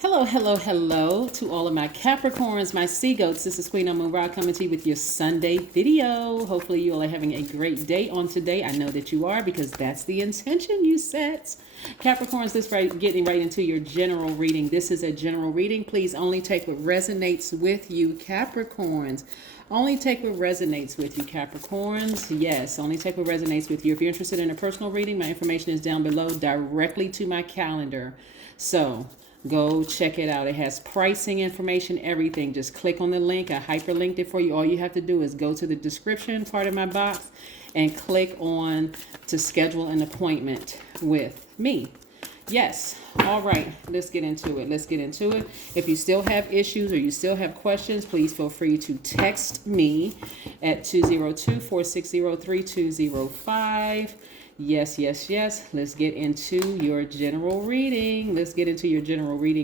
Hello, hello, hello to all of my Capricorns, my sea goats. This is Queen Amun Ra coming to you with your Sunday video. Hopefully you all are having a great day on today. I know that you are because that's the intention you set. Capricorns, getting right into your general reading. This is a general reading. Please only take what resonates with you, Capricorns. Only take what resonates with you, Capricorns. Yes, only take what resonates with you. If you're interested in a personal reading, my information is down below directly to my calendar. So go check it out. It has pricing information, everything. Just click on the link. I hyperlinked it for you. All you have to do is go to the description part of my box and click on to schedule an appointment with me. Yes. All right. Let's get into it. If you still have issues or you still have questions, please feel free to text me at 202-460-3205. Yes. Let's get into your general reading.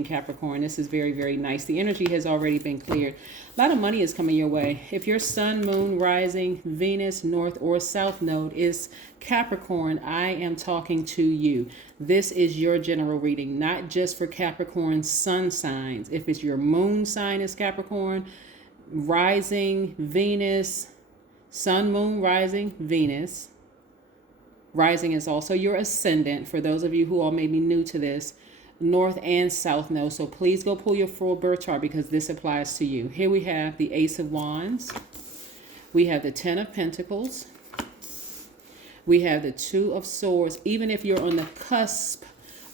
Capricorn. This is very, very nice. The energy has already been cleared. A lot of money is coming your way. If your sun, moon, rising, Venus, north or south node is Capricorn, I am talking to you. This is your general reading, not just for Capricorn sun signs. If it's your moon sign is Capricorn, rising, Venus, sun, moon, rising, Venus. Rising is also your ascendant, for those of you who all may be new to this, north and south node. So please go pull your full birth chart because this applies to you. Here we have the Ace of Wands. We have the Ten of Pentacles. We have the Two of Swords. Even if you're on the cusp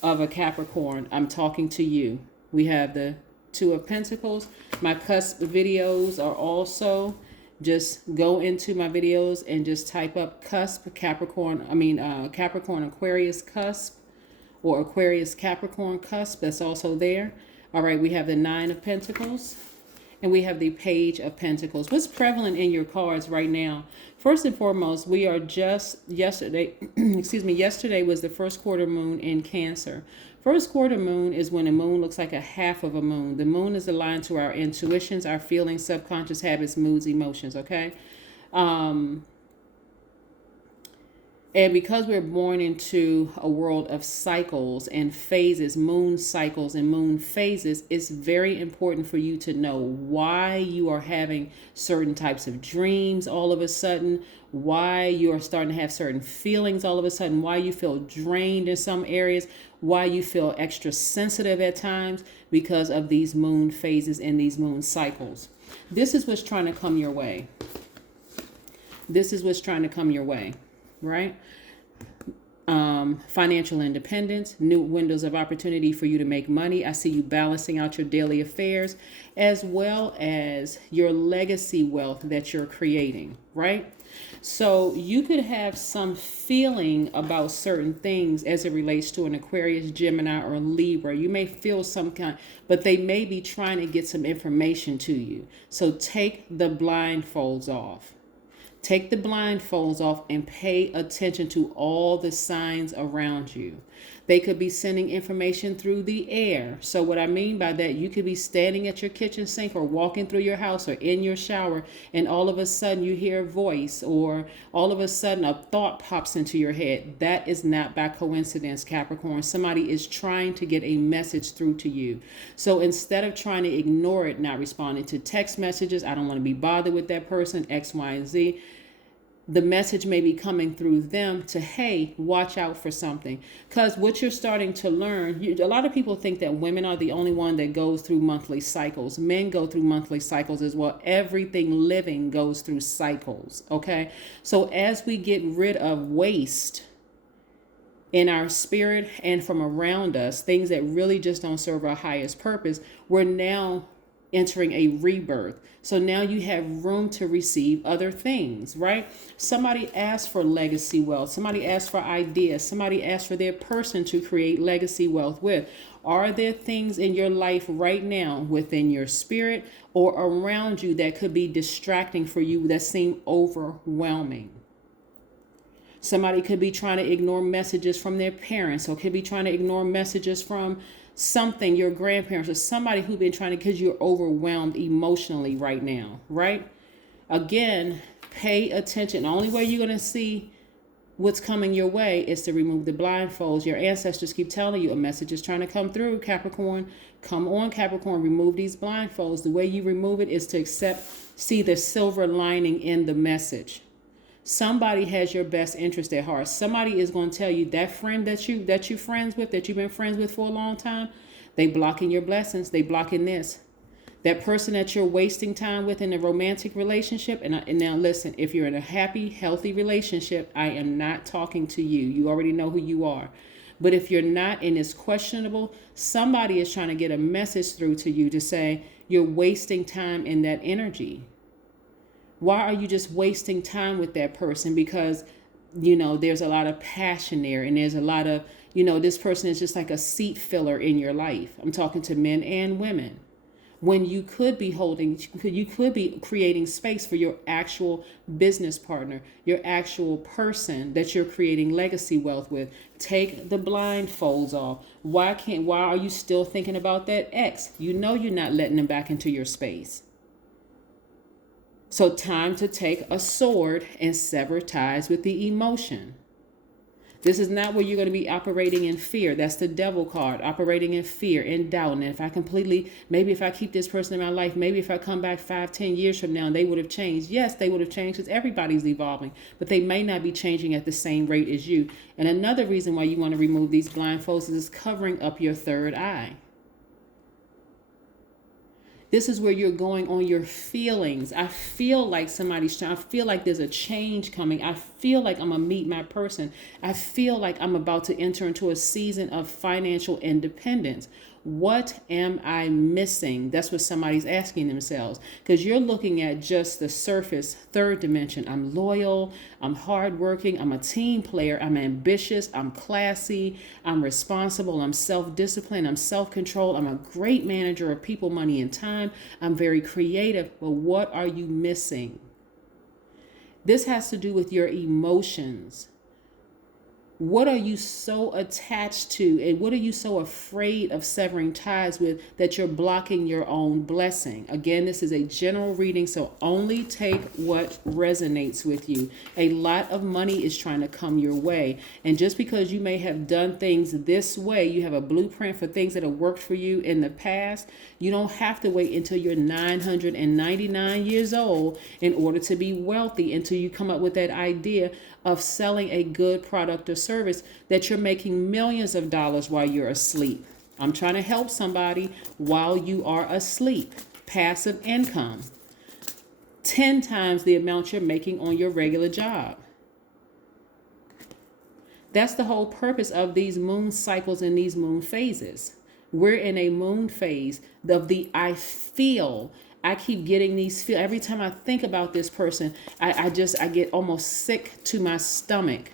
of a Capricorn, I'm talking to you. We have the Two of Pentacles. My cusp videos are also... Just go into my videos and just type up cusp, Capricorn Aquarius cusp or Aquarius Capricorn cusp. That's also there. All right, we have the Nine of Pentacles and we have the Page of Pentacles. What's prevalent in your cards right now? First and foremost, we are just yesterday, yesterday was the first quarter moon in Cancer. First quarter moon is when a moon looks like a half of a moon. The moon is aligned to our intuitions, our feelings, subconscious habits, moods, emotions, okay? And because we're born into a world of cycles and phases, moon cycles and moon phases, it's very important for you to know why you are having certain types of dreams all of a sudden, why you are starting to have certain feelings all of a sudden, why you feel drained in some areas, why you feel extra sensitive at times because of these moon phases and these moon cycles. This is what's trying to come your way. Right? Financial independence, new windows of opportunity for you to make money. I see you balancing out your daily affairs as well as your legacy wealth that you're creating, right? So you could have some feeling about certain things as it relates to an Aquarius, Gemini, or Libra. You may feel some kind, but they may be trying to get some information to you. So take the blindfolds off. Take the blindfolds off and pay attention to all the signs around you. They could be sending information through the air. So what I mean by that, you could be standing at your kitchen sink or walking through your house or in your shower, and all of a sudden you hear a voice, or all of a sudden a thought pops into your head. That is not by coincidence, Capricorn. Somebody is trying to get a message through to you. So instead of trying to ignore it, not responding to text messages, I don't want to be bothered with that person, X, Y, and Z. The message may be coming through them to, hey, watch out for something. Because what you're starting to learn, a lot of people think that women are the only one that goes through monthly cycles. Men go through monthly cycles as well. Everything living goes through cycles, okay? So as we get rid of waste in our spirit and from around us, things that really just don't serve our highest purpose, we're now entering a rebirth. So now you have room to receive other things, right? Somebody asked for legacy wealth. Somebody asked for ideas. Somebody asked for their person to create legacy wealth with. Are there things in your life right now within your spirit or around you that could be distracting for you that seem overwhelming? Somebody could be trying to ignore messages from their parents, or could be trying to ignore messages from something, your grandparents, or somebody who's been trying to, because you're overwhelmed emotionally right now, right? Again, pay attention. The only way you're going to see what's coming your way is to remove the blindfolds. Your ancestors keep telling you a message is trying to come through, Capricorn. Come on, Capricorn, remove these blindfolds. The way you remove it is to see the silver lining in the message. Somebody has your best interest at heart. Somebody is going to tell you that friend that you're friends with, that you've been friends with for a long time, they blocking your blessings. They blocking this. That person that you're wasting time with in a romantic relationship. And now listen, if you're in a happy, healthy relationship, I am not talking to you. You already know who you are. But if you're not and it's questionable, somebody is trying to get a message through to you to say you're wasting time in that energy. Why are you just wasting time with that person? Because, there's a lot of passion there, and there's a lot of, this person is just like a seat filler in your life. I'm talking to men and women. When you could be creating space for your actual business partner, your actual person that you're creating legacy wealth with. Take the blindfolds off. Why are you still thinking about that ex? You're not letting them back into your space. So time to take a sword and sever ties with the emotion. This is not where you're going to be operating in fear. That's the devil card, operating in fear and doubt. And maybe if I keep this person in my life, maybe if I come back 5-10 years from now, they would have changed. Yes, they would have changed because everybody's evolving, but they may not be changing at the same rate as you. And another reason why you want to remove these blindfolds is covering up your third eye. This is where you're going on your feelings. I feel like I feel like there's a change coming. I feel like I'm going to meet my person. I feel like I'm about to enter into a season of financial independence. What am I missing? That's what somebody's asking themselves, because you're looking at just the surface, third dimension. I'm loyal, I'm hardworking, I'm a team player, I'm ambitious, I'm classy, I'm responsible, I'm self-disciplined, I'm self-controlled, I'm a great manager of people, money, and time. I'm very creative. But what are you missing? This has to do with your emotions. What are you so attached to, and what are you so afraid of severing ties with that you're blocking your own blessing? Again, this is a general reading, so only take what resonates with you. A lot of money is trying to come your way, and just because you may have done things this way, you have a blueprint for things that have worked for you in the past. You don't have to wait until you're 999 years old in order to be wealthy, until you come up with that idea of selling a good product or service that you're making millions of dollars while you're asleep. I'm trying to help somebody while you are asleep. Passive income. 10 times the amount you're making on your regular job. That's the whole purpose of these moon cycles and these moon phases. We're in a moon phase of the I feel. I keep getting these feel. Every time I think about this person, I get almost sick to my stomach.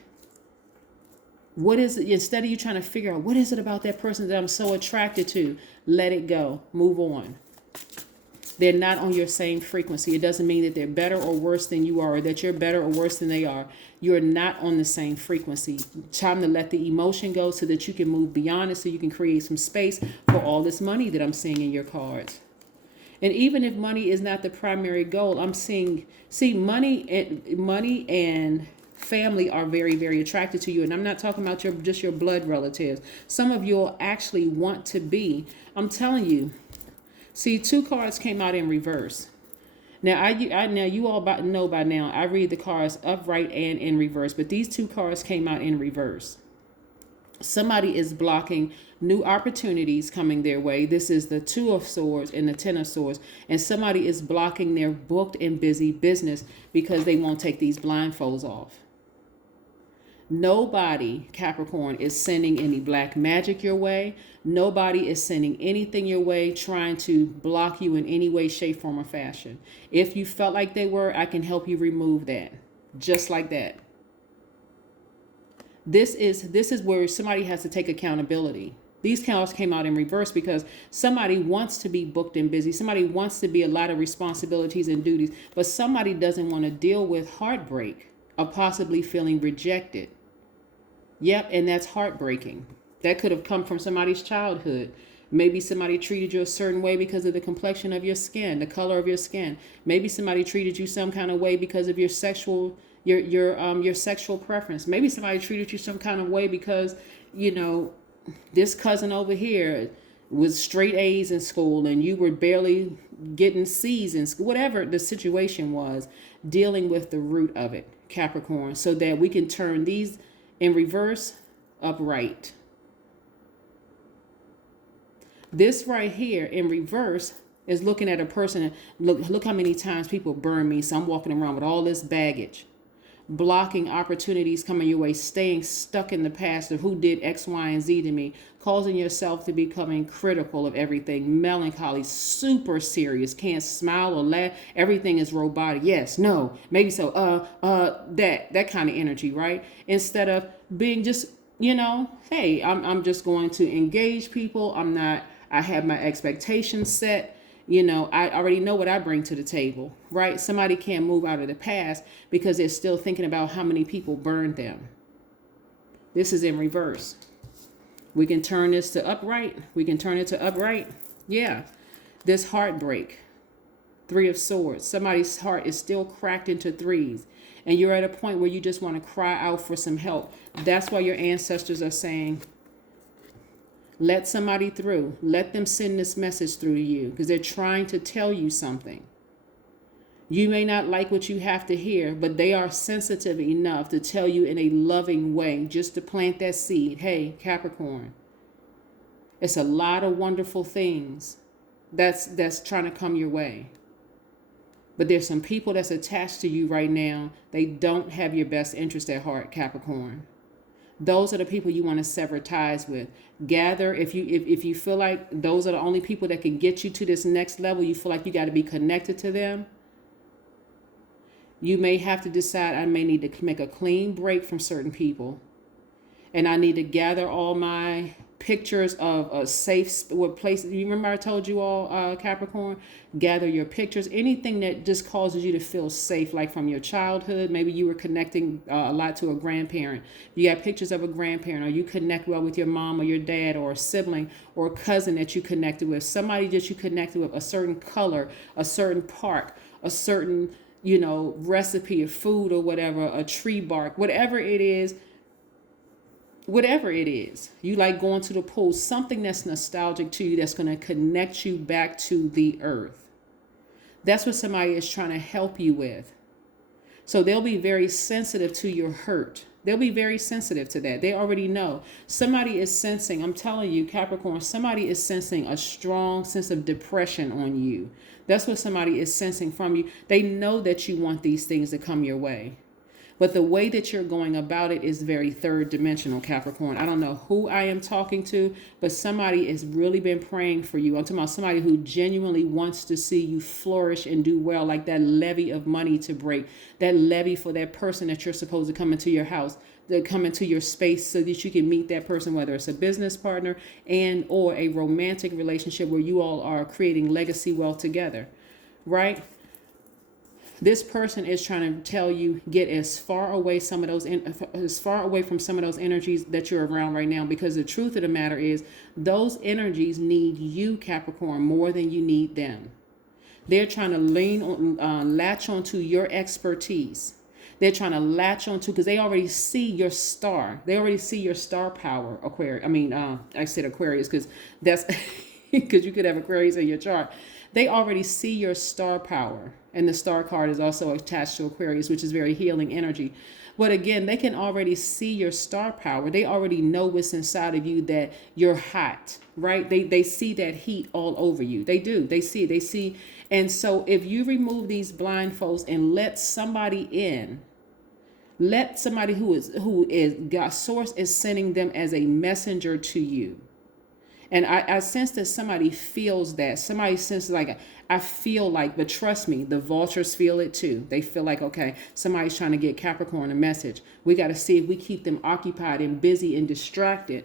What is it? Instead of you trying to figure out what is it about that person that I'm so attracted to, let it go. Move on. They're not on your same frequency. It doesn't mean that they're better or worse than you are, or that you're better or worse than they are. You're not on the same frequency. Time to let the emotion go so that you can move beyond it, so you can create some space for all this money that I'm seeing in your cards. And even if money is not the primary goal, I'm seeing money and family are very, very attracted to you. And I'm not talking about just your blood relatives. Some of you will actually want to be. I'm telling you. See, 2 cards came out in reverse. Now, you all know by now, I read the cards upright and in reverse. But these 2 cards came out in reverse. Somebody is blocking new opportunities coming their way. This is the 2 of Swords and the 10 of Swords. And somebody is blocking their booked and busy business because they won't take these blindfolds off. Nobody, Capricorn, is sending any black magic your way. Nobody is sending anything your way trying to block you in any way, shape, form, or fashion. If you felt like they were, I can help you remove that. Just like that. This is where somebody has to take accountability. These cards came out in reverse because somebody wants to be booked and busy. Somebody wants to be a lot of responsibilities and duties, but somebody doesn't want to deal with heartbreak of possibly feeling rejected. Yep, and that's heartbreaking. That could have come from somebody's childhood. Maybe somebody treated you a certain way because of the complexion of your skin, the color of your skin. Maybe somebody treated you some kind of way because of your sexual, your sexual preference. Maybe somebody treated you some kind of way because, you know, this cousin over here was straight A's in school and you were barely getting C's in school. Whatever the situation was, dealing with the root of it, Capricorn, so that we can turn these in reverse upright. This right here in reverse is looking at a person and look how many times people burn me. So I'm walking around with all this baggage, blocking opportunities coming your way, staying stuck in the past of who did X, Y, and Z to me, causing yourself to becoming critical of everything, melancholy, super serious, can't smile or laugh. Everything is robotic. Yes, no, maybe so. That kind of energy, right? Instead of being just, you know, hey, I'm just going to engage people. I have my expectations set. You know, I already know what I bring to the table, right? Somebody can't move out of the past because they're still thinking about how many people burned them. This is in reverse. We can turn this to upright. We can turn it to upright. Yeah. This heartbreak. 3 of Swords. Somebody's heart is still cracked into threes. And you're at a point where you just want to cry out for some help. That's why your ancestors are saying, let somebody through. Let them send this message through to you because they're trying to tell you something. You may not like what you have to hear, but they are sensitive enough to tell you in a loving way, just to plant that seed. Hey, Capricorn, it's a lot of wonderful things that's trying to come your way. But there's some people that's attached to you right now. They don't have your best interest at heart, Capricorn. Those are the people you want to sever ties with. Gather, if you feel like those are the only people that can get you to this next level, you feel like you got to be connected to them. You may have to decide, I may need to make a clean break from certain people. And I need to gather all my pictures of a safe place. You remember I told you all, Capricorn, gather your pictures, anything that just causes you to feel safe, like from your childhood. Maybe you were connecting a lot to a grandparent. You got pictures of a grandparent, or you connect well with your mom or your dad or a sibling or a cousin that you connected with, somebody that you connected with, a certain color, a certain park, a certain, you know, recipe of food or whatever, a tree bark, whatever it is. Whatever it is, you like going to the pool, something that's nostalgic to you, that's going to connect you back to the earth. That's what somebody is trying to help you with. So they'll be very sensitive to your hurt. They'll be very sensitive to that. They already know. Somebody is sensing, I'm telling you, Capricorn, somebody is sensing a strong sense of depression on you. That's what somebody is sensing from you. They know that you want these things to come your way. But the way that you're going about it is very third dimensional, Capricorn. I don't know who I am talking to, but somebody has really been praying for you. I'm talking about somebody who genuinely wants to see you flourish and do well, like that levee of money to break, that levee for that person that you're supposed to come into your house, to come into your space so that you can meet that person, whether it's a business partner and or a romantic relationship where you all are creating legacy wealth together, right? This person is trying to tell you, get as far away from some of those energies that you're around right now, because the truth of the matter is those energies need you, Capricorn, more than you need them. They're trying to latch onto your expertise. They're trying to latch onto, because they already see your star. They already see your star power, Aquarius. I said Aquarius because that's because you could have Aquarius in your chart. They already see your star power. And the star card is also attached to Aquarius, which is very healing energy. But again, they can already see your star power. They already know what's inside of you, that you're hot, right? They see that heat all over you. They do. They see. And so if you remove these blindfolds and let somebody in, let somebody who is God's source is sending them as a messenger to you. And I sense that somebody feels that. Somebody senses like, I feel like, but trust me, the vultures feel it too. They feel like, okay, somebody's trying to get Capricorn a message. We got to see if we keep them occupied and busy and distracted.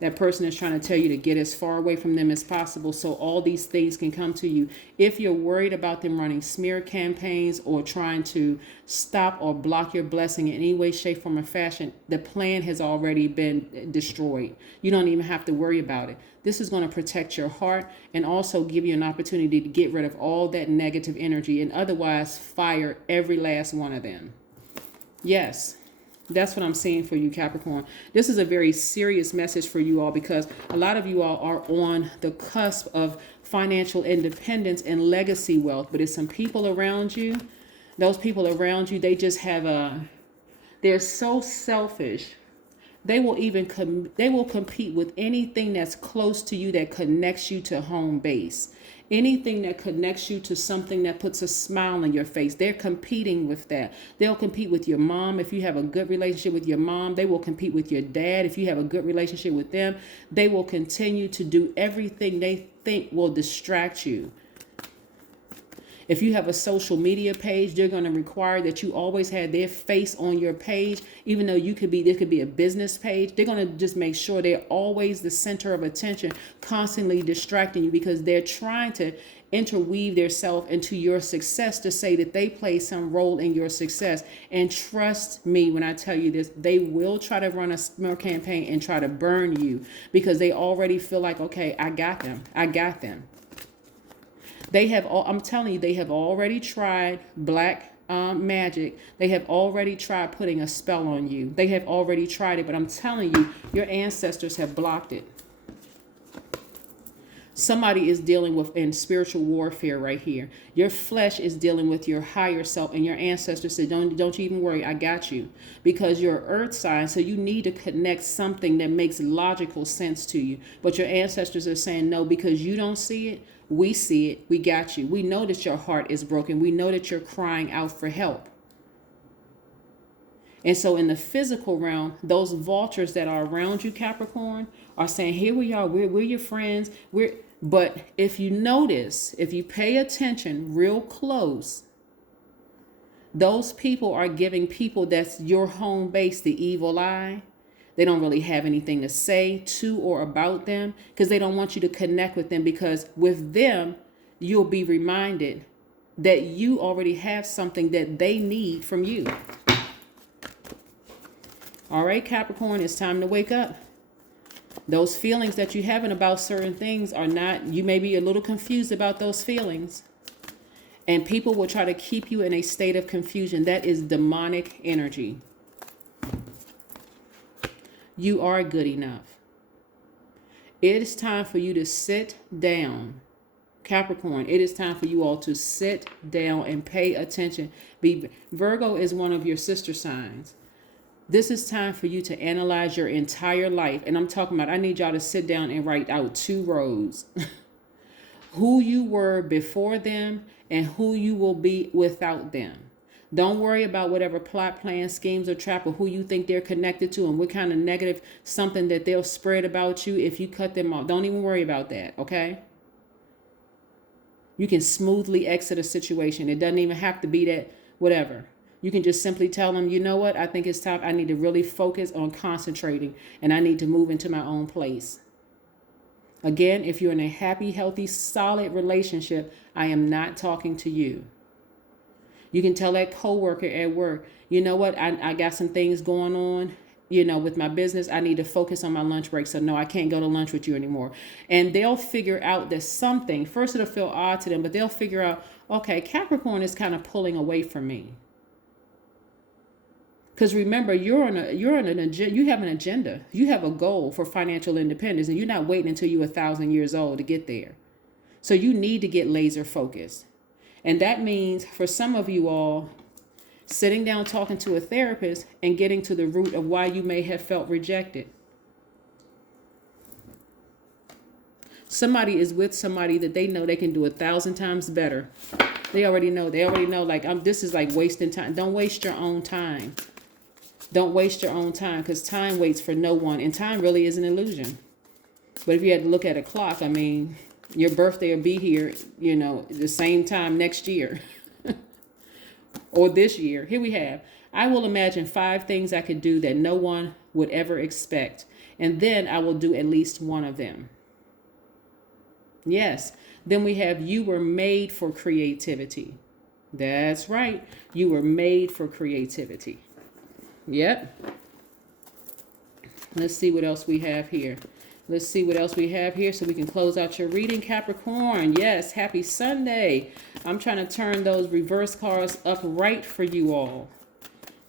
That person is trying to tell you to get as far away from them as possible so all these things can come to you. If you're worried about them running smear campaigns or trying to stop or block your blessing in any way, shape, form, or fashion, the plan has already been destroyed. You don't even have to worry about it. This is going to protect your heart and also give you an opportunity to get rid of all that negative energy and otherwise fire every last one of them. Yes. That's what I'm seeing for you, Capricorn. This is a very serious message for you all because a lot of you all are on the cusp of financial independence and legacy wealth. But it's some people around you. Those people around you, they just have they're so selfish. They will even they will compete with anything that's close to you that connects you to home base. Anything that connects you to something that puts a smile on your face, they're competing with that. They'll compete with your mom. If you have a good relationship with your mom, they will compete with your dad. If you have a good relationship with them, they will continue to do everything they think will distract you. If you have a social media page, they're going to require that you always have their face on your page, even though there could be a business page. They're going to just make sure they're always the center of attention, constantly distracting you because they're trying to interweave themselves into your success to say that they play some role in your success. And trust me when I tell you this, they will try to run a smear campaign and try to burn you because they already feel like, okay, I got them. I got them. I'm telling you, they have already tried black magic. They have already tried putting a spell on you. They have already tried it, but I'm telling you, your ancestors have blocked it. Somebody is dealing with in spiritual warfare right here. Your flesh is dealing with your higher self, and your ancestors said, don't you even worry, I got you. Because you're earth sign, so you need to connect something that makes logical sense to you. But your ancestors are saying no, because you don't see it. We see it. We got you. We know that your heart is broken. We know that you're crying out for help. And so in the physical realm, those vultures that are around you, Capricorn, are saying, here we are. We're your friends. But if you notice, if you pay attention real close, those people are giving people that's your home base the evil eye. They don't really have anything to say to or about them because they don't want you to connect with them, because with them, you'll be reminded that you already have something that they need from you. All right, Capricorn, it's time to wake up. Those feelings that you're having about certain things are not, you may be a little confused about those feelings. And people will try to keep you in a state of confusion. That is demonic energy. You are good enough. It is time for you to sit down. Capricorn, it is time for you all to sit down and pay attention. Virgo is one of your sister signs. This is time for you to analyze your entire life. And I'm talking about, I need y'all to sit down and write out 2 rows. Who you were before them and who you will be without them. Don't worry about whatever plot, plan, schemes, or trap, or who you think they're connected to and what kind of negative something that they'll spread about you if you cut them off. Don't even worry about that, okay? You can smoothly exit a situation. It doesn't even have to be that whatever. You can just simply tell them, you know what? I think it's time. I need to really focus on concentrating, and I need to move into my own place. Again, if you're in a happy, healthy, solid relationship, I am not talking to you. You can tell that coworker at work, you know what, I got some things going on, with my business. I need to focus on my lunch break. So no, I can't go to lunch with you anymore. And they'll figure out that something, first it'll feel odd to them, but they'll figure out, okay, Capricorn is kind of pulling away from me. Because remember, you have an agenda. You have a goal for financial independence, and you're not waiting until you're 1,000 years old to get there. So you need to get laser focused. And that means for some of you all, sitting down, talking to a therapist and getting to the root of why you may have felt rejected. Somebody is with somebody that they know they can do 1,000 times better. They already know, like, this is like wasting time. Don't waste your own time. Don't waste your own time, because time waits for no one. And time really is an illusion. But if you had to look at a clock, I mean, your birthday will be here, the same time next year. Or this year. Here we have, I will imagine 5 things I could do that no one would ever expect. and then I will do at least one of them. Yes. Then we have you were made for creativity. That's right. You were made for creativity. Yep. Let's see what else we have here. Let's see what else we have here so we can close out your reading, Capricorn. Yes, happy Sunday. I'm trying to turn those reverse cards upright for you all.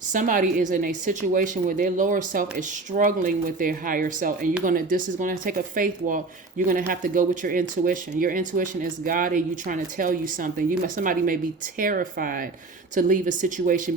Somebody is in a situation where their lower self is struggling with their higher self, and this is gonna take a faith walk. You're gonna have to go with your intuition. Your intuition is guiding you, trying to tell you something. Somebody may be terrified to leave a situation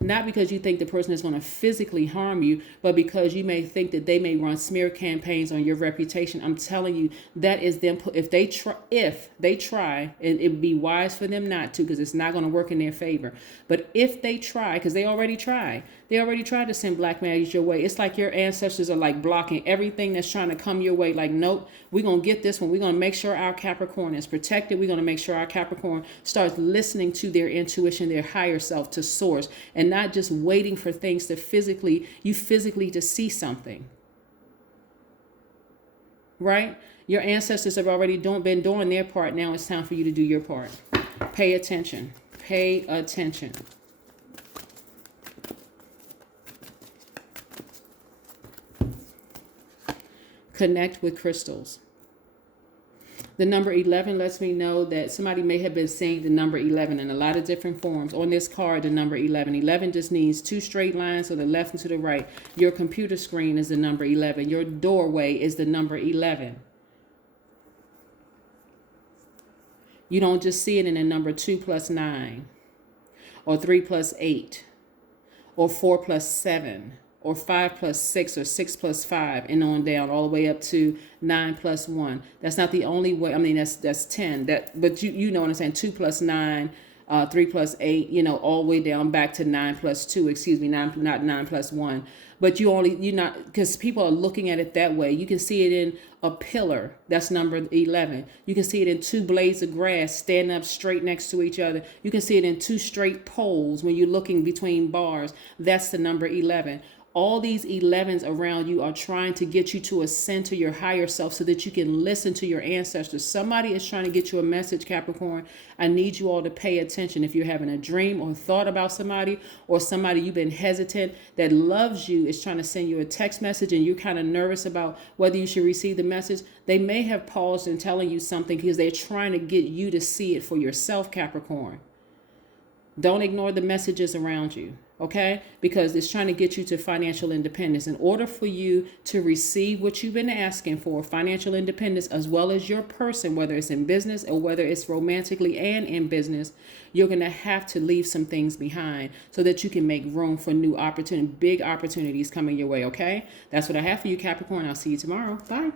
not because you think the person is gonna physically harm you, but because you may think that they may run smear campaigns on your reputation. I'm telling you, that is them. If they try, and it would be wise for them not to, because it's not gonna work in their favor. But if they try, because they already tried to send black magic your way. It's like your ancestors are like blocking everything that's trying to come your way. Like, nope, we're going to get this one. We're going to make sure our Capricorn is protected. We're going to make sure our Capricorn starts listening to their intuition, their higher self, to source, and not just waiting for things to physically to see something. Right? Your ancestors have already been doing their part. Now it's time for you to do your part. Pay attention. Pay attention. Connect with crystals. The number 11 lets me know that somebody may have been seeing the number 11 in a lot of different forms. On this card, the number 11. 11 just needs two straight lines to the left and to the right. Your computer screen is the number 11. Your doorway is the number 11. You don't just see it in a number 2 plus 9, or 3 plus 8, or 4 plus 7. Or 5 plus 6, or 6 plus 5, and on down all the way up to 9 plus 1. That's not the only way. I mean, that's 10. But you know what I'm saying. 2 plus 9, 3 plus 8. All the way down back to 9 plus 2. Excuse me, not 9 plus 1. But because people are looking at it that way. You can see it in a pillar. That's number 11. You can see it in two blades of grass standing up straight next to each other. You can see it in two straight poles when you're looking between bars. That's the number 11. All these 11s around you are trying to get you to ascend to your higher self so that you can listen to your ancestors. Somebody is trying to get you a message, Capricorn. I need you all to pay attention. If you're having a dream or thought about somebody, or somebody you've been hesitant that loves you is trying to send you a text message and you're kind of nervous about whether you should receive the message, they may have paused in telling you something because they're trying to get you to see it for yourself, Capricorn. Don't ignore the messages around you, okay? Because it's trying to get you to financial independence. In order for you to receive what you've been asking for, financial independence, as well as your person, whether it's in business or whether it's romantically and in business, you're going to have to leave some things behind so that you can make room for new opportunity, big opportunities coming your way, okay? That's what I have for you, Capricorn. I'll see you tomorrow. Bye.